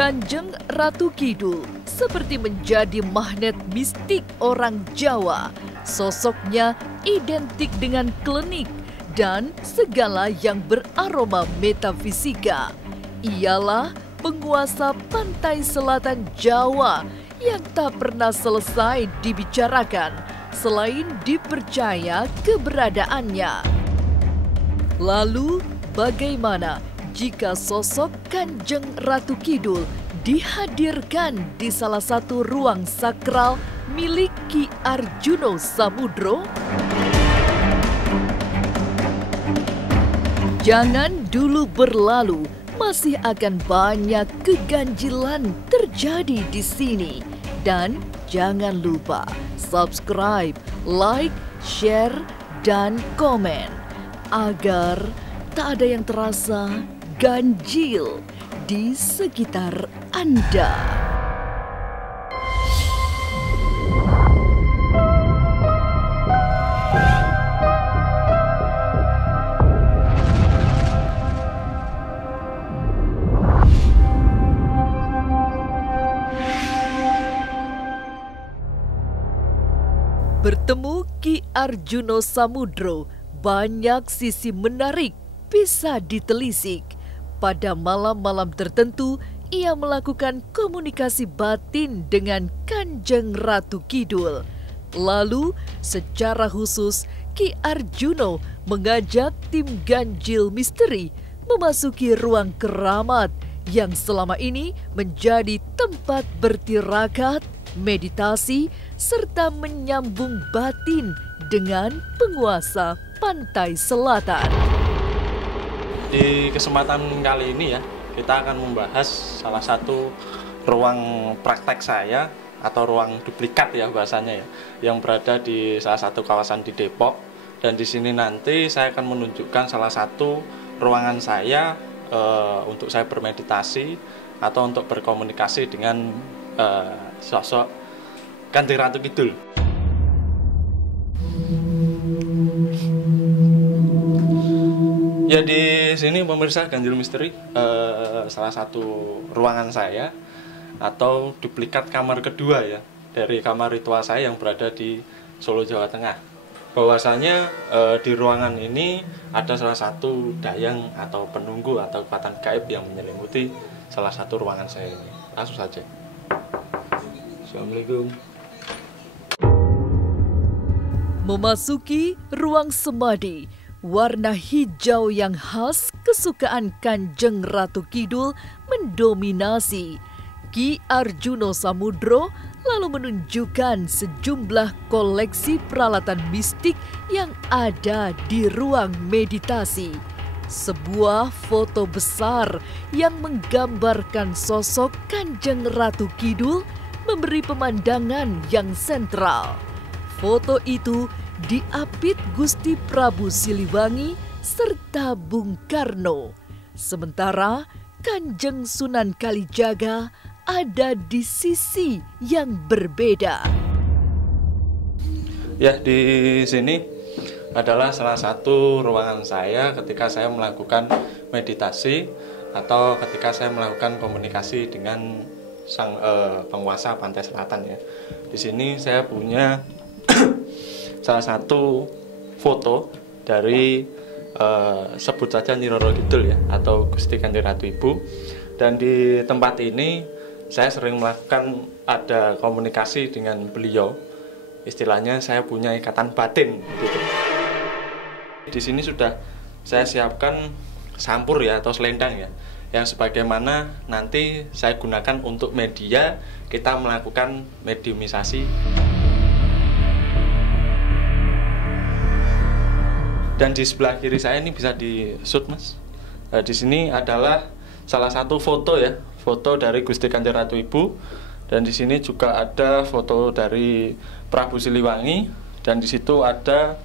Kanjeng Ratu Kidul seperti menjadi magnet mistik orang Jawa. Sosoknya identik dengan klinik dan segala yang beraroma metafisika. Ialah penguasa pantai selatan Jawa yang tak pernah selesai dibicarakan selain dipercaya keberadaannya. Lalu bagaimana jika sosok Kanjeng Ratu Kidul dihadirkan di salah satu ruang sakral milik Ki Arjuno Samudro? Jangan dulu berlalu, masih akan banyak keganjilan terjadi di sini. Dan jangan lupa subscribe, like, share, dan komen agar tak ada yang terasa ganjil di sekitar Anda. Bertemu Ki Arjuno Samudro, banyak sisi menarik bisa ditelisik. Pada malam-malam tertentu, ia melakukan komunikasi batin dengan Kanjeng Ratu Kidul. Lalu, secara khusus, Ki Arjuno mengajak tim ganjil misteri memasuki ruang keramat yang selama ini menjadi tempat bertirakat, meditasi, serta menyambung batin dengan penguasa pantai selatan. Di kesempatan kali ini ya, kita akan membahas salah satu ruang praktek saya atau ruang duplikat ya bahasanya ya, yang berada di salah satu kawasan di Depok. Dan di sini nanti saya akan menunjukkan salah satu ruangan saya untuk saya bermeditasi atau untuk berkomunikasi dengan sosok Kanjeng Ratu Kidul. Ya, di sini pemirsa Ganjil Misteri, salah satu ruangan saya atau duplikat kamar kedua ya dari kamar ritual saya yang berada di Solo, Jawa Tengah. Bahwasanya di ruangan ini ada salah satu dayang atau penunggu atau kekuatan gaib yang menyelimuti salah satu ruangan saya ini. Langsung saja. Assalamualaikum. Memasuki ruang semadi, warna hijau yang khas kesukaan Kanjeng Ratu Kidul mendominasi. Ki Arjuno Samudro lalu menunjukkan sejumlah koleksi peralatan mistik yang ada di ruang meditasi. Sebuah foto besar yang menggambarkan sosok Kanjeng Ratu Kidul memberi pemandangan yang sentral. Foto itu diapit Gusti Prabu Siliwangi serta Bung Karno. Sementara Kanjeng Sunan Kalijaga ada di sisi yang berbeda. Ya, di sini adalah salah satu ruangan saya ketika saya melakukan meditasi atau ketika saya melakukan komunikasi dengan sang penguasa pantai selatan ya. Di sini saya punya salah satu foto dari sebut saja Nyi Roro Kidul ya, atau Gusti Kanjeng Ratu Ibu. Dan di tempat ini saya sering melakukan ada komunikasi dengan beliau. Istilahnya saya punya ikatan batin gitu. Di sini sudah saya siapkan sampur ya atau selendang ya, yang sebagaimana nanti saya gunakan untuk media kita melakukan mediumisasi. Dan di sebelah kiri saya ini bisa di shoot mas. Nah, di sini adalah salah satu foto ya, foto dari Gusti Kanjeng Ratu Ibu. Dan di sini juga ada foto dari Prabu Siliwangi. Dan di situ ada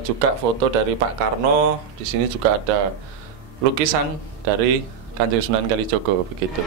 juga foto dari Pak Karno. Di sini juga ada lukisan dari Kanjeng Sunan Kalijogo begitu.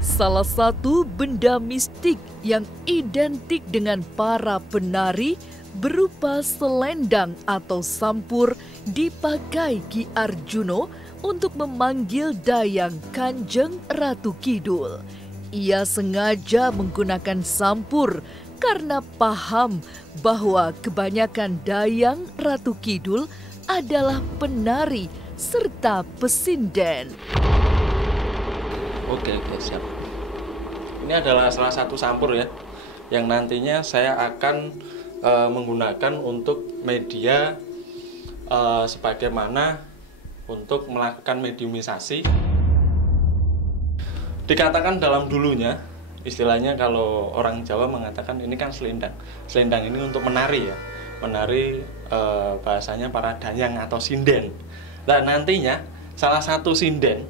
Salah satu benda mistik yang identik dengan para penari berupa selendang atau sampur dipakai Ki Arjuno untuk memanggil dayang Kanjeng Ratu Kidul. Ia sengaja menggunakan sampur karena paham bahwa kebanyakan dayang Ratu Kidul adalah penari serta pesinden. Oke, siap. Ini adalah salah satu sampur ya, yang nantinya saya akan menggunakan untuk media sebagaimana untuk melakukan mediumisasi. Dikatakan dalam dulunya, istilahnya kalau orang Jawa mengatakan ini kan selendang. Selendang ini untuk menari ya, menari bahasanya para dayang atau sinden. Nah nantinya salah satu sinden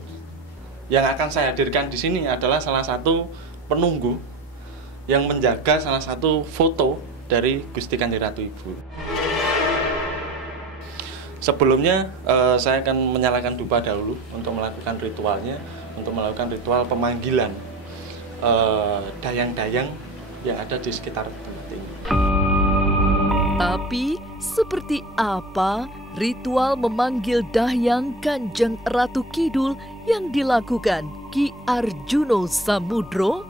yang akan saya hadirkan di sini adalah salah satu penunggu yang menjaga salah satu foto dari Gusti Kanjeng Ratu Ibu. Sebelumnya saya akan menyalakan dupa dahulu untuk melakukan ritualnya, untuk melakukan ritual pemanggilan dayang-dayang yang ada di sekitar tempat ini. Tapi seperti apa ritual memanggil dayang Kanjeng Ratu Kidul yang dilakukan Ki Arjuno Samudro?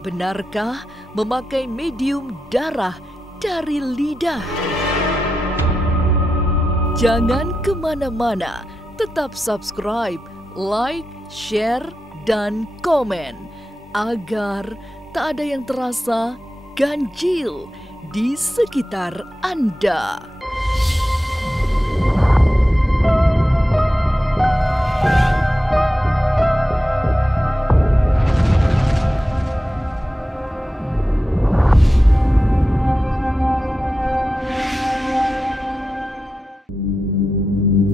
Benarkah memakai medium darah dari lidah? Jangan kemana-mana, tetap subscribe, like, share, dan komen agar tak ada yang terasa ganjil di sekitar Anda.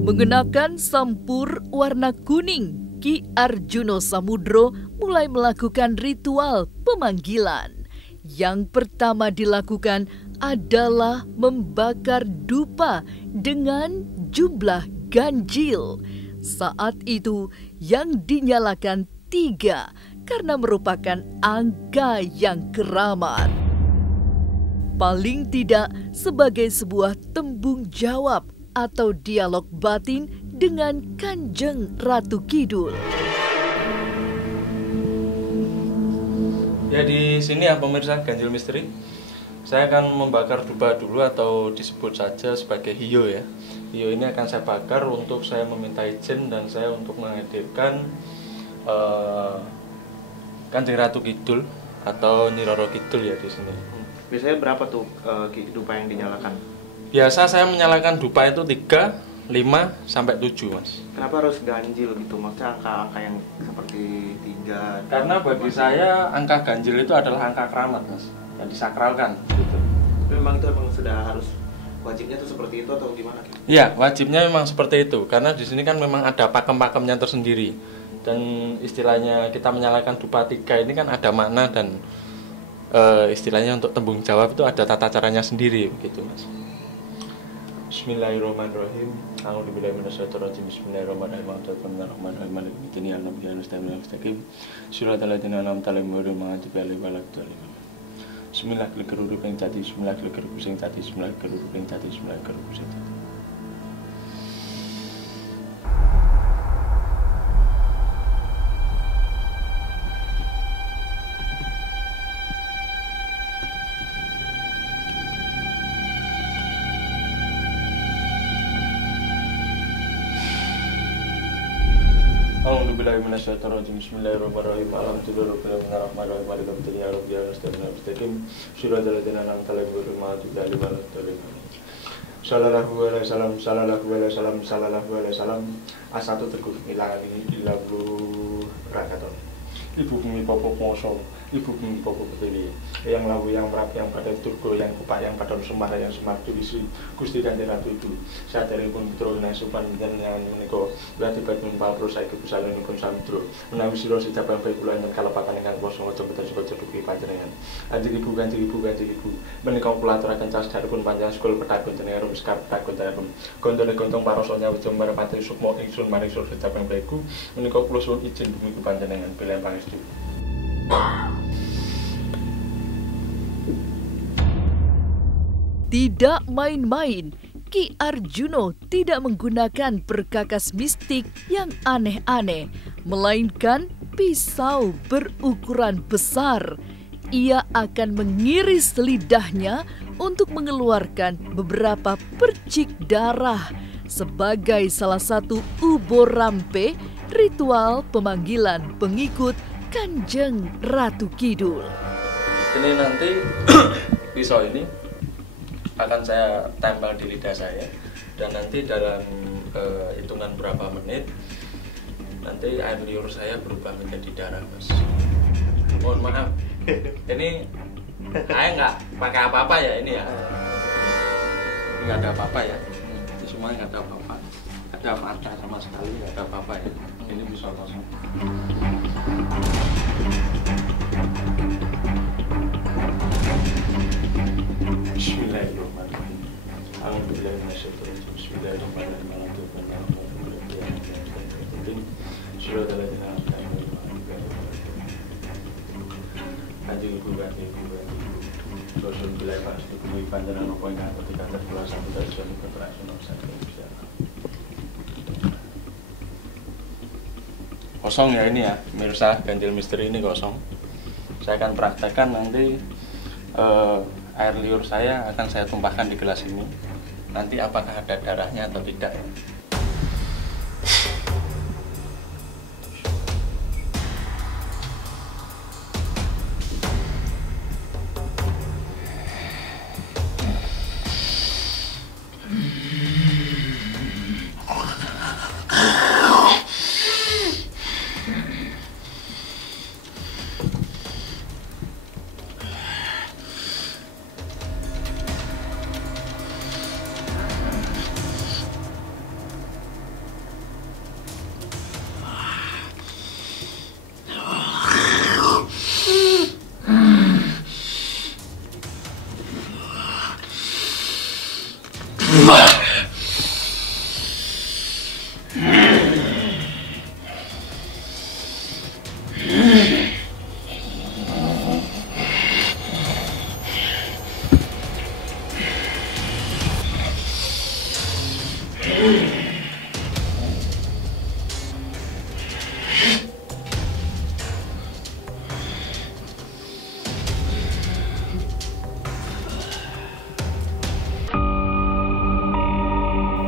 Mengenakan sampur warna kuning, Ki Arjuno Samudro mulai melakukan ritual pemanggilan. Yang pertama dilakukan adalah membakar dupa dengan jumlah ganjil. Saat itu yang dinyalakan 3 karena merupakan angka yang keramat. Paling tidak sebagai sebuah tembung jawab atau dialog batin dengan Kanjeng Ratu Kidul. Ya di sini ya pemirsa Ganjil Misteri, saya akan membakar dupa dulu atau disebut saja sebagai hiyo ya. Hiyo ini akan saya bakar untuk saya meminta izin dan saya untuk menghadirkan Kanjeng Ratu Kidul atau Nyi Roro Kidul ya di sini. Biasanya berapa tuh dupa yang dinyalakan? Biasa saya menyalakan dupa itu 3, 5, sampai 7 mas. Kenapa harus ganjil gitu? Maksudnya angka-angka yang seperti 3? Karena bagi saya angka ganjil itu adalah angka keramat mas, yang disakralkan gitu. Tapi memang itu emang sudah harus wajibnya tuh seperti itu atau gimana? Iya, wajibnya memang seperti itu. Karena di sini kan memang ada pakem-pakemnya tersendiri. Dan istilahnya kita menyalakan dupa 3 ini kan ada makna dan istilahnya untuk tembung jawab itu ada tata caranya sendiri gitu mas. Bismillahirrahmanirrahim. A'udzubillahi minasyaitonirrajim. Bismillahirrahmanirrahim. Bismillahirrahmanirrahim. Maliki yaumiddin. Iyyaka na'budu wa iyyaka nasta'in. Shiratal ladzina an'amta 'alaihim ghairil maghdubi 'alaihim waladdallin. Bismillah kerudu ping jati, bismillah kerudu sing jati, bismillah kerudu ping jati, bismillah kerudu sing jati. A'udzubillahi minasyaitonirrajim. Bismillahirrahmanirrahim. Alhamdulillahirabbil alamin arrahmanirrahim maliki yaumiddin ya rabbi ya nasta'inu mustaqim shiratal ladzina an'amta 'alaihim ghairil maghdubi 'alaihim waladdallin. Sallallahu alaihi wasallam sallallahu alaihi wasallam sallallahu alaihi wasallam asatu teguh ilani illahu rakaton. Ibu bumi popok moso, ibu bumi popok pertiwi, yang lawu yang merapi yang pada turgo yang kupak yang pada sumara yang semartu isi Gusti Kanjeng Ratu Ibu. Saderengipun putra nasupan panjenengan menika berarti badhe pal terus saiki pusalanipun samudra. Menawi sira sejabang bae kula enten kalepatan ingkang kuwasa ngaja beto duki panjenengan. Kanjeng Ibu kanjeng Ibu kanjeng Ibu. Menika kula aturaken caosdaripun panjenengan sekul petakun jenengan rum sekar petakun jenengan. Gondone gontong paroso nyawujung marepati sukma ingsun maring sira sejabang baeku. Menika kula suwun izin dumiku panjenengan bilih pangestu. Tidak main-main, Ki Arjuno tidak menggunakan perkakas mistik yang aneh-aneh, melainkan pisau berukuran besar. Ia akan mengiris lidahnya untuk mengeluarkan beberapa percik darah sebagai salah satu ubo rampe ritual pemanggilan pengikut Kanjeng Ratu Kidul. Ini nanti pisau ini akan saya tempel di lidah saya, dan nanti dalam hitungan berapa menit nanti air liur saya berubah menjadi darah, Mas. Mohon maaf, ini saya nggak pakai apa-apa ya ini ya. Nggak ada apa-apa ya. Ini semua nggak ada apa-apa. Ada mata sama sekali nggak ada apa-apa ya. Ini bisa kosong. Bismillahirrahmanirrahim. Alhamdulillahirrahmanirrahim. Bismillahirrahmanirrahim. Kosong ya ini ya, pemirsa, ganjil misteri ini kosong. Saya akan praktekkan nanti air liur saya akan saya tumpahkan di gelas ini. Nanti apakah ada darahnya atau tidak ya.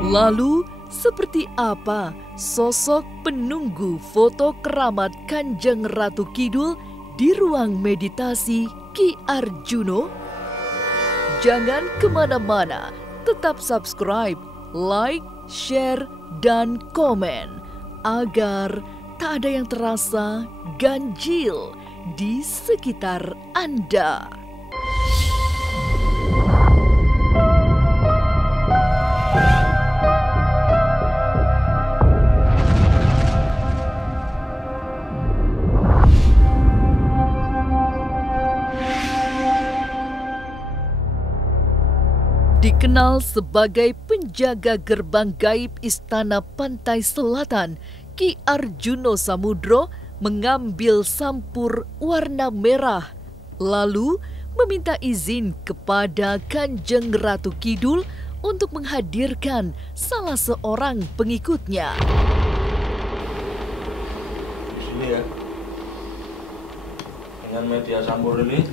Lalu, seperti apa sosok penunggu foto keramat Kanjeng Ratu Kidul di ruang meditasi Ki Arjuno? Jangan kemana-mana, tetap subscribe, like, share, dan komen agar tak ada yang terasa ganjil di sekitar Anda. Dikenal sebagai penjaga gerbang gaib Istana Pantai Selatan, Ki Arjuno Samudro mengambil sampur warna merah, lalu meminta izin kepada Kanjeng Ratu Kidul untuk menghadirkan salah seorang pengikutnya. Di sini ya, dengan media sampur ini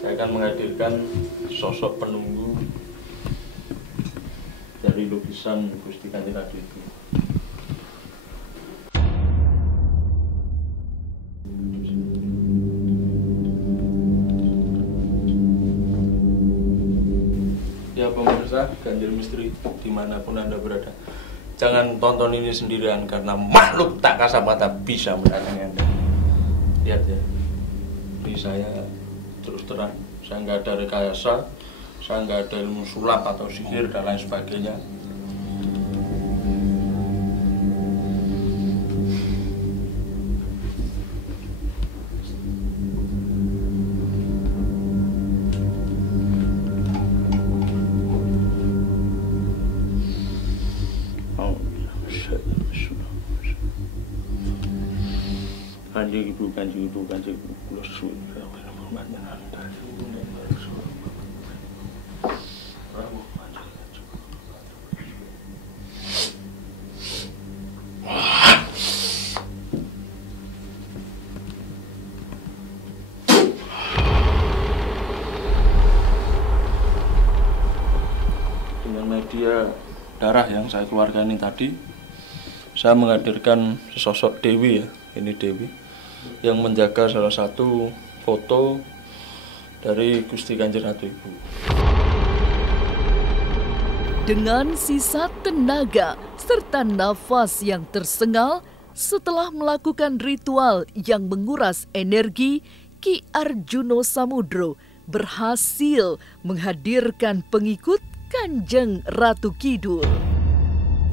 saya akan menghadirkan sosok penunggu dari lukisan Gusti Kanjeng Ratu itu. Ya pemirsa, ganjil misteri dimanapun Anda berada, jangan tonton ini sendirian karena makhluk tak kasat mata bisa mendatangi Anda. Lihat ya, ini saya terus terang, saya nggak ada rekayasa, saya nggak ada ilmu sulap atau sihir dan lain sebagainya. Kanjeng Ibu, Kanjeng Ibu, Kanjeng Ibu, kula suwun. dengan media darah yang saya keluarkan ini tadi, saya menghadirkan sosok Dewi ya, ini Dewi, yang menjaga salah satu foto dari Gusti Kanjeng Ratu Ibu. Dengan sisa tenaga serta nafas yang tersengal setelah melakukan ritual yang menguras energi, Ki Arjuno Samudro berhasil menghadirkan pengikut Kanjeng Ratu Kidul.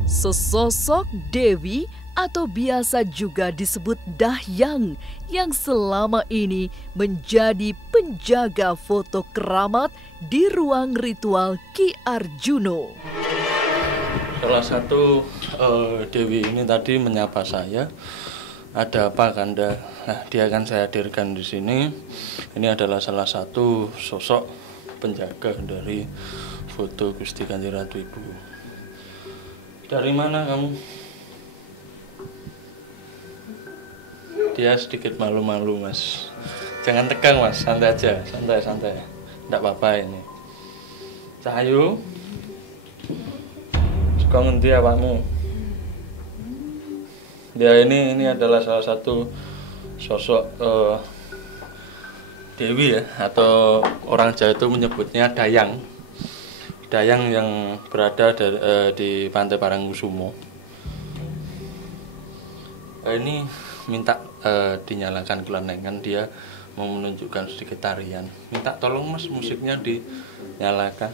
Sesosok Dewi atau biasa juga disebut Dahyang yang selama ini menjadi penjaga foto keramat di ruang ritual Ki Arjuno. Salah satu Dewi ini tadi menyapa saya, ada apa Kanda? Nah, dia akan saya hadirkan di sini. Ini adalah salah satu sosok penjaga dari foto Gusti Kanjeng Ratu Ibu. Dari mana kamu? Dia sedikit malu-malu, Mas. Jangan tegang, Mas. Santai aja, santai. Tidak apa-apa ini. Cahayu. Suka ngendi awakmu? Ya ini adalah salah satu sosok Dewi ya, atau orang Jawa itu menyebutnya Dayang. Dayang yang berada di Pantai Parangkusumo. Ini minta dinyalakan kelenengan, dia mau menunjukkan sedikit tarian. Minta tolong Mas, musiknya dinyalakan.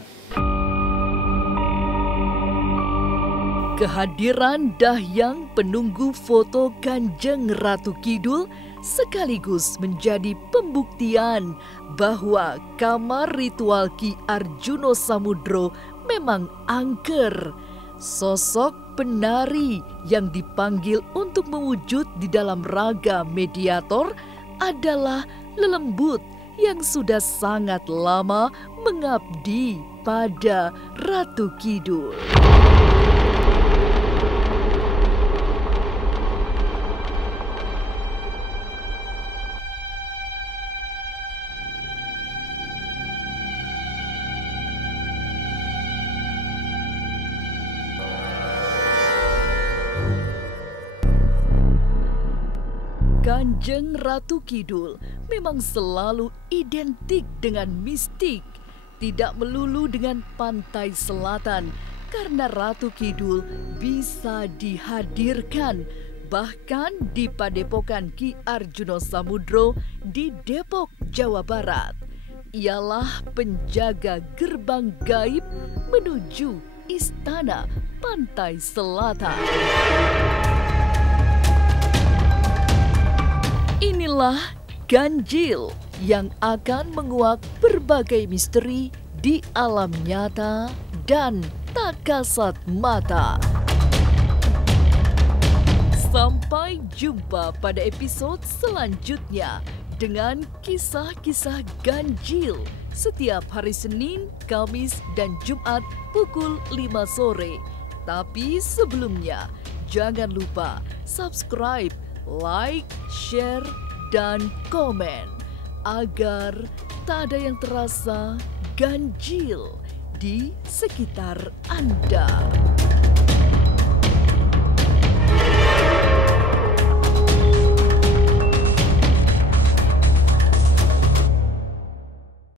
Kehadiran Dahyang penunggu foto Kanjeng Ratu Kidul sekaligus menjadi pembuktian bahwa kamar ritual Ki Arjuno Samudro memang angker. Sosok penari yang dipanggil untuk mewujud di dalam raga mediator adalah lelembut yang sudah sangat lama mengabdi pada Ratu Kidul. Kanjeng Ratu Kidul memang selalu identik dengan mistik, tidak melulu dengan pantai selatan, karena Ratu Kidul bisa dihadirkan bahkan di Padepokan Ki Arjuno Samudro di Depok, Jawa Barat. Ialah penjaga gerbang gaib menuju Istana Pantai Selatan. Inilah ganjil yang akan menguak berbagai misteri di alam nyata dan tak kasat mata. Sampai jumpa pada episode selanjutnya dengan kisah-kisah ganjil setiap hari Senin, Kamis, dan Jumat pukul 5 sore. Tapi sebelumnya, jangan lupa subscribe, like, share, dan komen agar tak ada yang terasa ganjil di sekitar Anda.